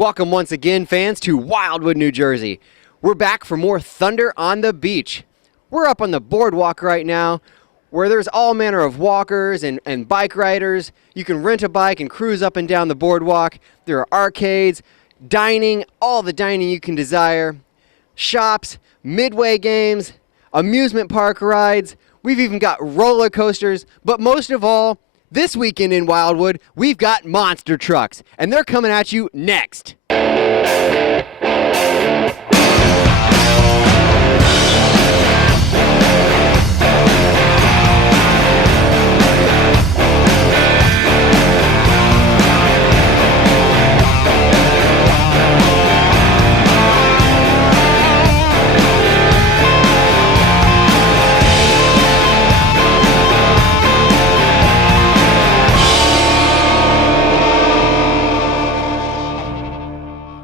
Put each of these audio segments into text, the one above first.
Welcome once again, fans, to Wildwood, New Jersey. We're back for more Thunder on the Beach. We're up on the boardwalk right now, where there's all manner of walkers and bike riders. You can rent a bike and cruise up and down the boardwalk. There are arcades, dining, all the dining you can desire, shops, midway games, amusement park rides. We've even got roller coasters, but most of all, this weekend in Wildwood, we've got monster trucks, and they're coming at you next.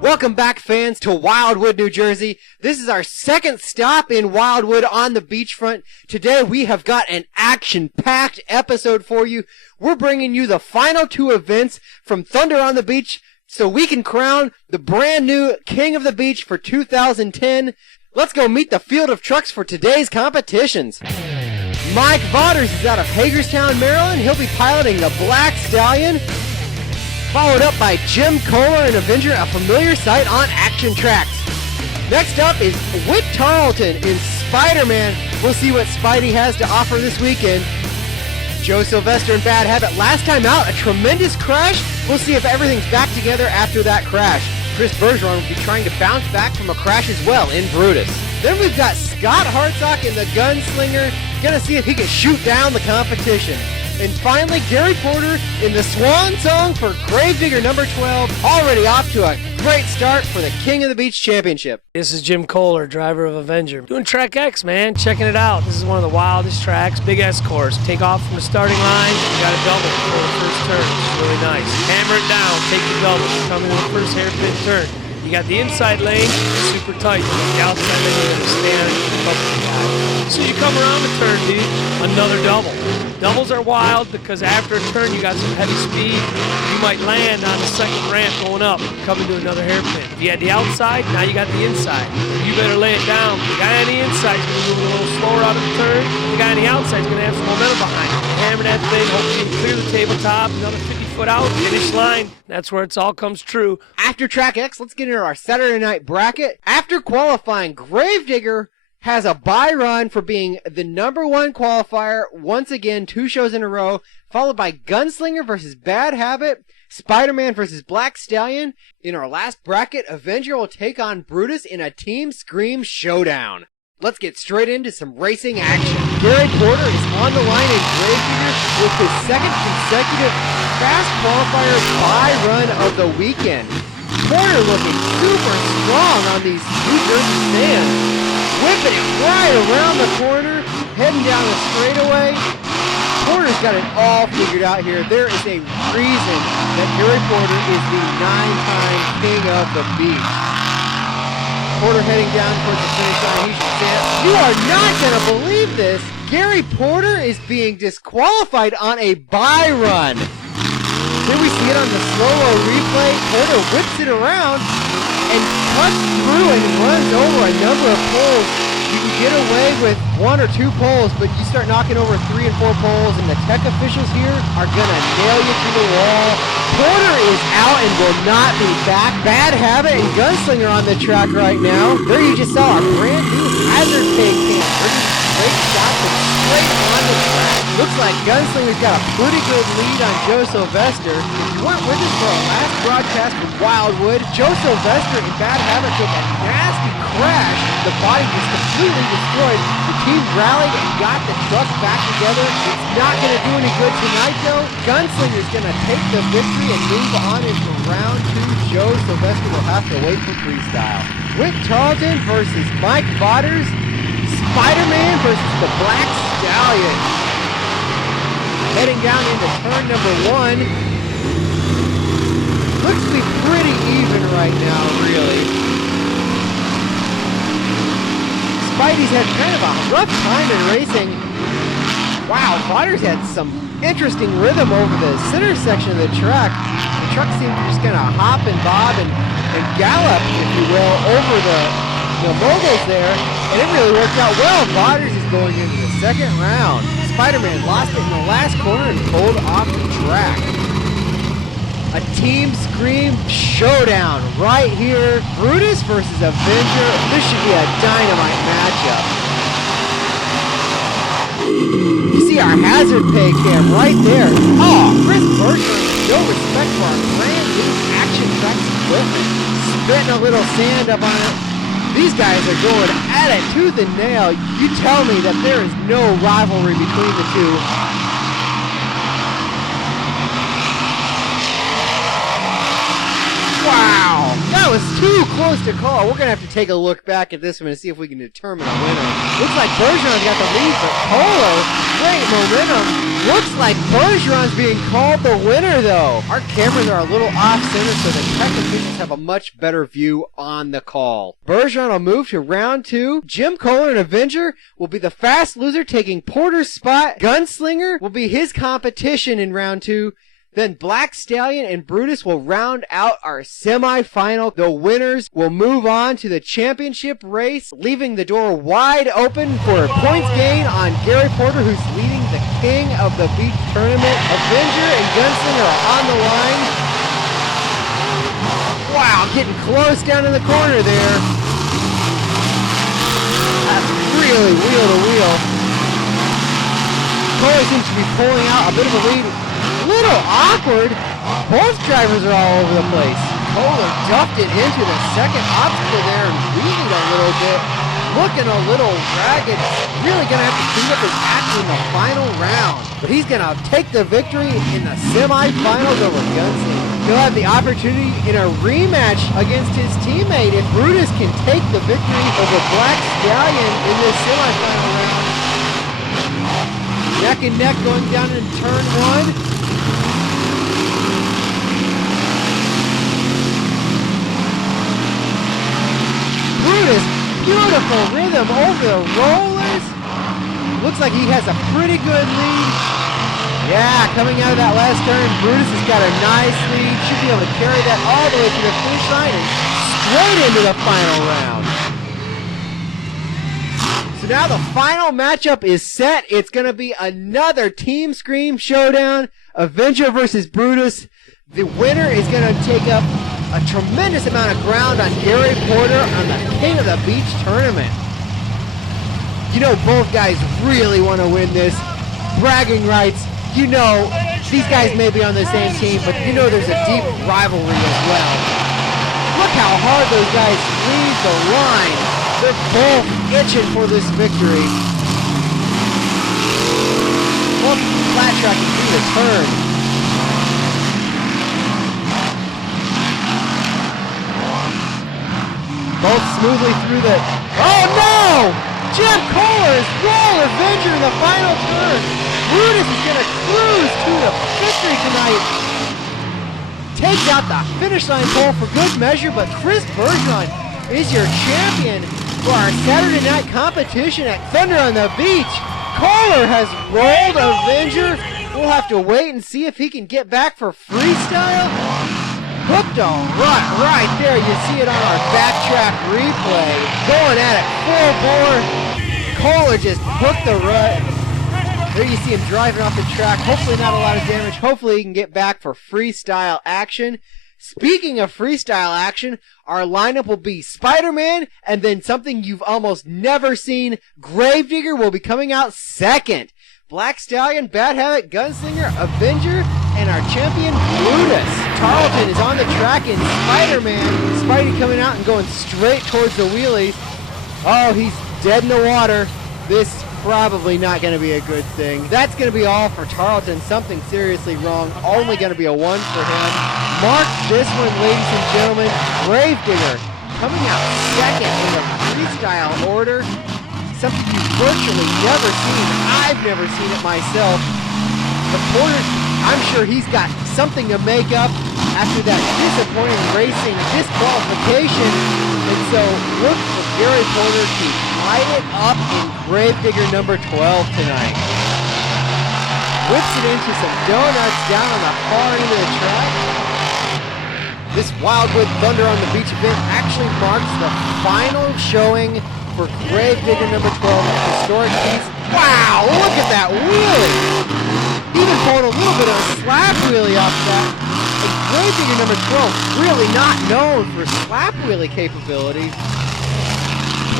Welcome back, fans, to Wildwood, New Jersey. This is our second stop in Wildwood on the beachfront. Today we have got an action-packed episode for you. We're bringing you the final two events from Thunder on the Beach so we can crown the brand new King of the Beach for 2010. Let's go meet the field of trucks for today's competitions. Mike Vaughters is out of Hagerstown, Maryland. He'll be piloting the Black Stallion. Followed up by Jim Kohler and Avenger, a familiar sight on ActionTracks. Next up is Whit Tarleton in Spiderman. We'll see what Spidey has to offer this weekend. Joe Sylvester in Bad Habit. Last time out, a tremendous crash. We'll see if everything's back together after that crash. Chris Bergeron will be trying to bounce back from a crash as well in Brutus. Then we've got Scott Hartsock in the Gunslinger. Gonna see if he can shoot down the competition. And finally, Gary Porter in the Swan Song for Gravedigger number 12, already off to a great start for the King of the Beach Championship. This is Jim Kohler, driver of Avenger. Doing Track X, man, checking it out. This is one of the wildest tracks, big S course. Take off from the starting line, you got a double for the first turn, which is really nice. Hammer it down, take the double, coming to the first hairpin turn. You got the inside lane, super tight. You got the outside lane, you're gonna stand above the guy. So you come around the turn, dude, another double. Doubles are wild because after a turn you got some heavy speed. You might land on the second ramp going up, coming to another hairpin. If you had the outside, now you got the inside. You better lay it down. The guy on the inside is going to move a little slower out of the turn. The guy on the outside is going to have some momentum behind him. Hammer that thing, hopefully you clear the tabletop, another 50-foot out, finish line. That's where it all comes true. After Track X, let's get into our Saturday night bracket. After qualifying, Gravedigger has a bye run for being the number one qualifier once again, 2 shows in a row, followed by Gunslinger versus Bad Habit, Spiderman versus Black Stallion. In our last bracket, Avenger will take on Brutus in a Team Scream showdown. Let's get straight into some racing action. Gary Porter is on the line in Gravedigger with his second consecutive fast qualifier bye run of the weekend. Porter looking super strong on these New Jersey stands. Whipping it right around the corner, heading down the straightaway. Porter's got it all figured out here. There is a reason that Gary Porter is the 9-time King of the Beach. Porter heading down towards the finish line. He should stand. You are not going to believe this. Gary Porter is being disqualified on a bye run. Here we see it on the slow-mo replay. Porter whips it around and cuts through and runs over a number of poles. You can get away with 1 or 2 poles, but you start knocking over 3 and 4 poles, and the tech officials here are gonna nail you to the wall. Porter is out and will not be back. Bad Habit and Gunslinger on the track right now. There you just saw a brand new hazard pay cam. They're just straight shots and straight on the track. Looks like Gunslinger's got a pretty good lead on Joe Sylvester. If you weren't with us for our last broadcast with Wildwood, Joe Sylvester and Bad Habit took a nasty crash. The body was completely destroyed. The team rallied and got the truck back together. It's not going to do any good tonight, though. Gunslinger's going to take the victory and move on into round 2. Joe Sylvester will have to wait for freestyle. Whit Tarleton versus Mike Vaughters. Spiderman versus the Black Stallion. Heading down into turn number 1. Looks to be pretty even right now, really. Spidey's had kind of a rough time in racing. Wow, Vaughters had some interesting rhythm over the center section of the truck. The truck seemed to just kind of hop and bob and and gallop, if you will, over the moguls there, and it really worked out well. Butters is going into the second round. Spider-Man lost it in the last corner and pulled off the track. A Team Scream showdown right here. Brutus versus Avenger. This should be a dynamite matchup. You see our hazard pay cam right there. Oh, Chris Bergeron, no respect for our brand new ActionTracks equipment. Spitting a little sand up on it. These guys are going at it tooth and nail. You tell me that there is no rivalry between the two. Wow, that was too close to call. We're going to have to take a look back at this one and see if we can determine a winner. Looks like Bergeron's got the lead, but Polo, great momentum. Looks like Bergeron's being called the winner, though. Our cameras are a little off-center, so the tech officials have a much better view on the call. Bergeron will move to round 2. Jim Kohler and Avenger will be the fast loser, taking Porter's spot. Gunslinger will be his competition in round 2. Then Black Stallion and Brutus will round out our semifinal. The winners will move on to the championship race, leaving the door wide open for a points gain on Gary Porter, who's leading the King of the Beach tournament. Avenger and Gunslinger are on the line. Wow, getting close down in the corner there. That's really wheel to wheel. Kohler seems to be pulling out a bit of a lead. Little awkward. Both drivers are all over the place. Kohler duffed it into the second obstacle there and wheeled a little bit. Looking a little ragged. Really going to have to clean up his act in the final round. But he's going to take the victory in the semifinals over Gunslinger. He'll have the opportunity in a rematch against his teammate if Brutus can take the victory over Black Stallion in this semifinal round. Neck and neck going down in turn 1. Brutus, beautiful rhythm over the rollers. Looks like he has a pretty good lead. Yeah, coming out of that last turn, Brutus has got a nice lead. Should be able to carry that all the way to the finish line and straight into the final round. So now the final matchup is set. It's going to be another Team Scream showdown. Avenger versus Brutus. The winner is going to take up a tremendous amount of ground on Gary Porter on the King of the Beach tournament. You know both guys really want to win this. Bragging rights. You know these guys may be on the same team, but you know there's a deep rivalry as well. Look how hard those guys squeeze the line. They're both itching for this victory. Both flat tracking through the turn. Both smoothly through the... Oh no! Jim Kohler's roll Avenger in the final turn. Brutus is going to cruise to the victory tonight. Takes out the finish line pole for good measure, but Chris Bergeron is your champion for our Saturday night competition at Thunder on the Beach. Kohler has rolled Avenger. We'll have to wait and see if he can get back for freestyle. Hooked a rut right there. You see it on our backtrack replay. Going at it full bore. Kohler just hooked the rut. There you see him driving off the track. Hopefully not a lot of damage. Hopefully he can get back for freestyle action. Speaking of freestyle action, our lineup will be Spiderman, and then something you've almost never seen, Gravedigger, will be coming out second. Black Stallion, Bad Habit, Gunslinger, Avenger, and our champion, Brutus. Tarleton is on the track in Spider-Man. Spidey coming out and going straight towards the wheelies. Oh, he's dead in the water. This is probably not going to be a good thing. That's going to be all for Tarleton. Something seriously wrong. Only going to be a 1 for him. Mark this one, ladies and gentlemen. Gravedigger coming out second in the freestyle order. Something you've virtually never seen. I've never seen it myself. The Porter, I'm sure he's got something to make up after that disappointing racing disqualification. And so look for Gary Porter to light it up in Gravedigger number 12 tonight. Whips it into some donuts down on the far end of the track. This Wildwood Thunder on the Beach event actually marks the final showing for Gravedigger number 12, a historic piece. Wow, look at that wheelie! Even pulled a little bit of a slap wheelie off that. And Gravedigger number 12, really not known for slap wheelie capabilities.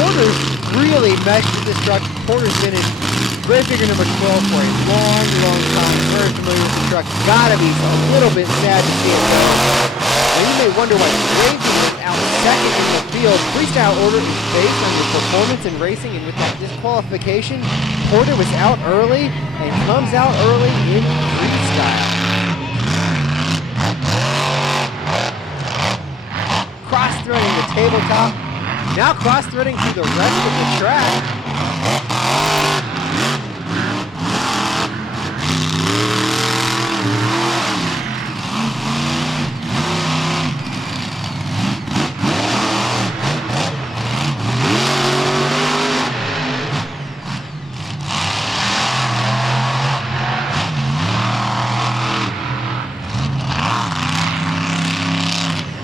Porter's really meshed with this truck. Porter's been in Gravedigger number 12 for a long, long time. Very familiar with the truck. Gotta be a little bit sad to see it go. Now you may wonder why Gravedigger is out second in the field. Freestyle order is based on your performance in racing, and with that disqualification, Porter was out early and comes out early in freestyle. Cross-threading the tabletop. Now cross-threading through the rest of the track.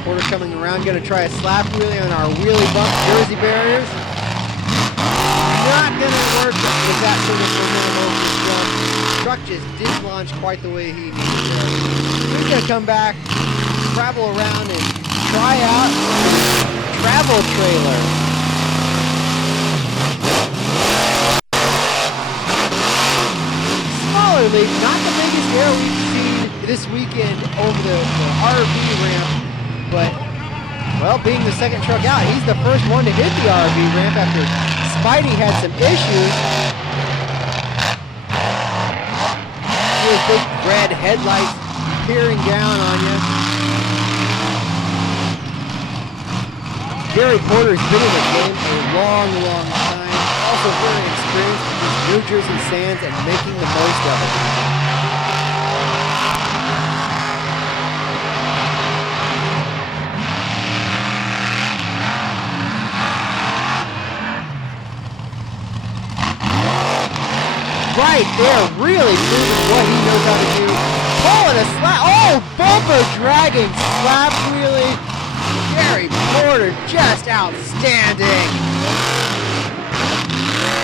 Porter coming around, going to try a slap wheelie on our wheelie bump jersey barriers. Not going to work with that sort of momentum over the jump. The truck just didn't launch quite the way he needed to. He's going to come back, travel around, and try out the travel trailer. Smaller leak, not the biggest air we've seen this weekend over the RV ramp. But, well, being the second truck out, he's the first one to hit the RV ramp after Spidey had some issues. Those big red headlights peering down on you. Gary Porter's been in the game a long, long time. Also very experienced with these New Jersey sands and making the most of it. Right there, really proving what he knows how to do. Pulling a slap, oh, bumper dragging slap wheelie. Gary Porter, just outstanding.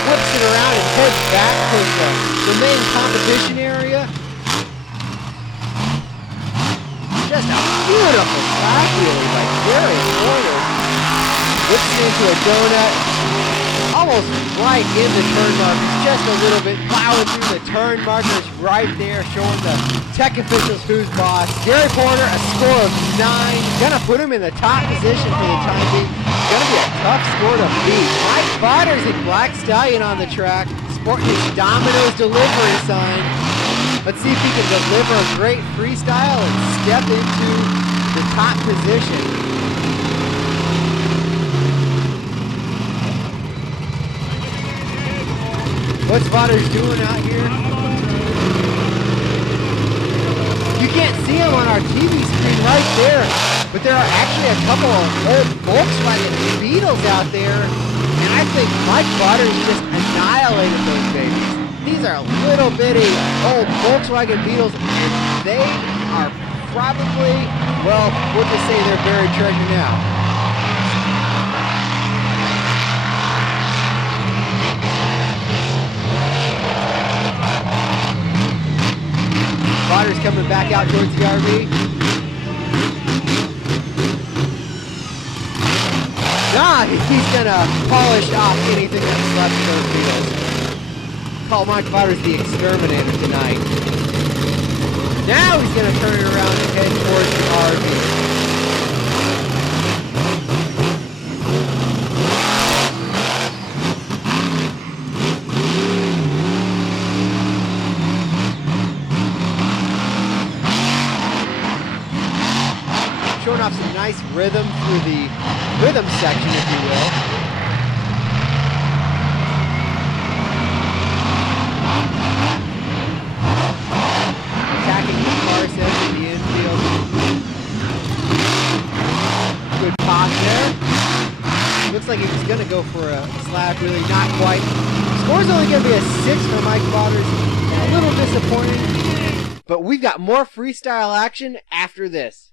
Whips it around and heads back to the main competition area. Just a beautiful slap wheelie by Gary Porter. Whips it into a donut. Almost right in the turn markers, just a little bit, plowing through the turn markers right there, showing the tech officials who's boss. Gary Porter, a score of 9, gonna put him in the top position for the time being. Gonna be a tough score to beat. Mike Butters in Black Stallion on the track, sporting his Domino's delivery sign. Let's see if he can deliver a great freestyle and step into the top position. What's Butters doing out here? You can't see him on our TV screen right there, but there are actually a couple of old Volkswagen Beetles out there, and I think Mike Butters just annihilated those babies. These are little bitty old Volkswagen Beetles, and they are probably, well, we'll just say they're buried treasure now. Butters coming back out towards the RV. Nah, he's gonna polish off anything that's left of those Beetles. Call Mike Butters the exterminator tonight. Now he's gonna turn it around and head towards the RV. Showing off some nice rhythm through the rhythm section, if you will. Attacking the car set in the infield. Good pop there. Looks like he was going to go for a slap, really not quite. Score's only going to be a 6 for Mike Butters. A little disappointing. But we've got more freestyle action after this.